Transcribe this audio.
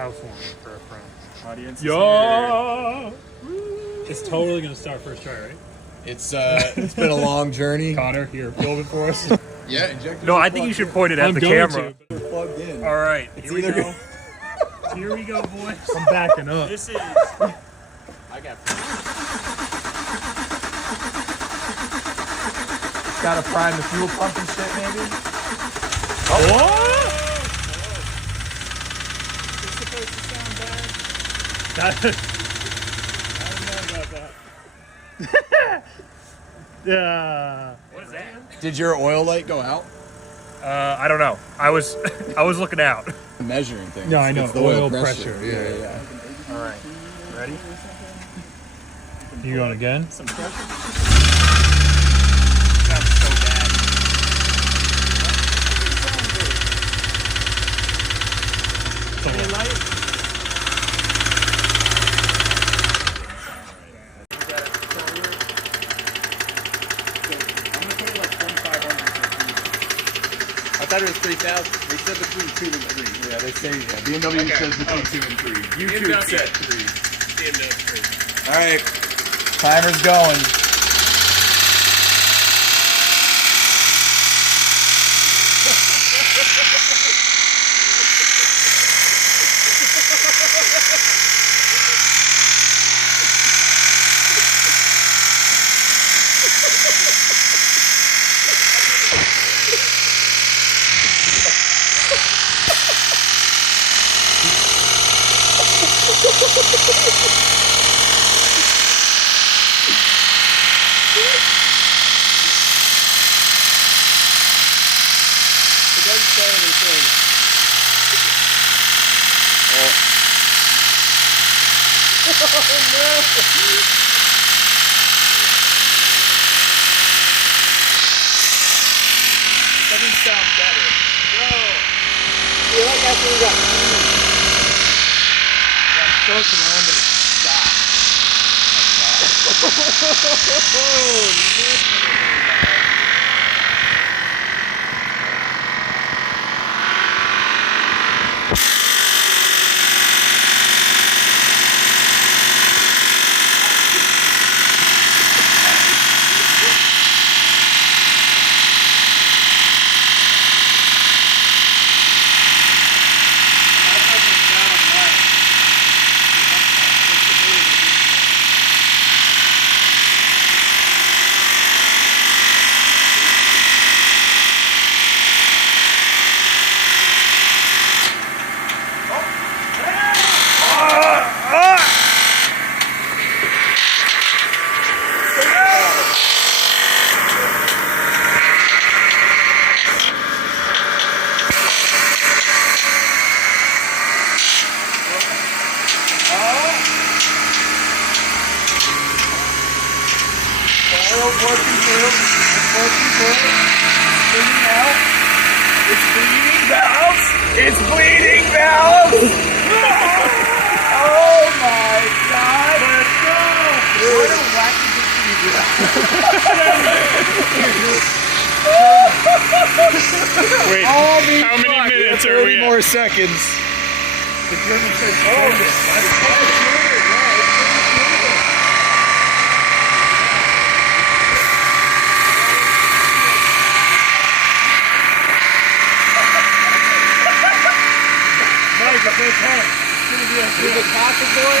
housewarming for a friend. Audience. Yo! It's totally gonna start first try, right? It's been a long journey. Connor, here, build it for us. Yeah, injectors. No, I think you should point it at the camera. We're plugged in. All right, here we go. Here we go, boys. I'm backing up. This is. I got. Gotta prime the fuel pump and shit, maybe. Oh! It's supposed to sound bad. I don't know about that. Yeah. What is that? Did your oil light go out? I don't know. I was looking out. The measuring thing. No, I know. It's the Oil pressure. Yeah. All right. Ready? You going again? Some pressure. Sounds so bad. Any light? I thought it was 3,000. They said between 2 and 3. Yeah, they say, BMW says between 2 and 3. YouTube said 3. All right, timer's going. It doesn't say anything. Oh no! It doesn't sound better. No! You're like after we got close around and stop. Oil's working through. It's working through. Spinning out. It's bleeding valves. It's bleeding valves. Oh my God. Let's go. What a wacky thing to do. Wait, how many minutes are we 30 more seconds. The German says, Oh, Mike, it's okay. It's gonna be a Is it possible?